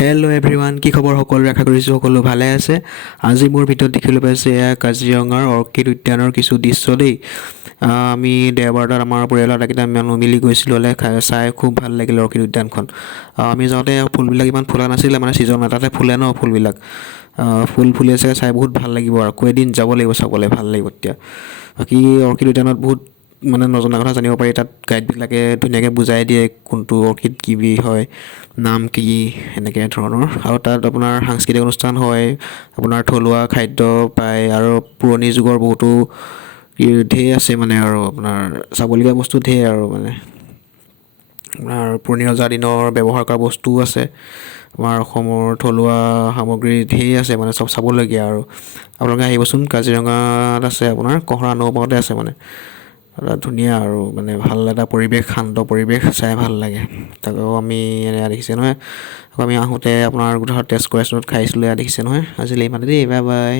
Hello' everyone, কি খবৰ? সকলোৰে আশা কৰিছোঁ সকলো ভালে আছে। আজি মোৰ ভিতৰত দেখিবলৈ পাইছে এয়া কাজিৰঙাৰ অৰ্কিড উদ্যানৰ কিছু দৃশ্য দেই। আমি দেওবাৰটাত আমাৰ পৰিয়ালৰ আটাইকেইটা মানুহ মিলি গৈছিলোঁ চাই খুব ভাল লাগিল অৰ্কিড উদ্যানখন। আমি যাওঁতে ফুলবিলাক ইমান ফুলা নাছিলে, মানে ছিজন এটাতে ফুলে ন ফুলবিলাক। ফুল ফুলি আছে, চাই বহুত ভাল লাগিব আৰু আকৌ এদিন যাব লাগিব চাবলৈ, ভাল লাগিব তেতিয়া। বাকী অৰ্কিড উদ্যানত বহুত মানে নজনা কথা জানিব পাৰি, তাত গাইডবিলাকে ধুনীয়াকৈ বুজাই দিয়ে কোনটো অৰ্কিড কি হয়, নাম কি, এনেকৈ ধৰণৰ। আৰু তাত আপোনাৰ সাংস্কৃতিক অনুষ্ঠান হয়, আপোনাৰ থলুৱা খাদ্য পায় আৰু পুৰণি যুগৰ বহুতো ঢেৰ আছে মানে, আৰু আপোনাৰ চাবলগীয়া বস্তু ঢেৰ আৰু মানে আপোনাৰ পুৰণি ৰজা দিনৰ ব্যৱহাৰ কৰা বস্তুও আছে। আমাৰ অসমৰ থলুৱা সামগ্ৰী ঢেৰ আছে মানে, চব চাবলগীয়া। আৰু আপোনালোকে আহিবচোন, কাজিৰঙাত আছে আপোনাৰ কহৰা নৌপাওঁতে আছে মানে। তাত ধুনীয়া আৰু মানে ভাল এটা পৰিৱেশ, শান্ত পৰিৱেশ, চাই ভাল লাগে। তাকো আমি এয়া দেখিছে নহয়, আকৌ আমি আহোঁতে আপোনাৰ গোটেই তেজপুৰ ৰেষ্টুৰেণ্টত খাইছিলোঁ, এয়া দেখিছে নহয়। আজিলৈ ইমানে দেই, বাই বাই।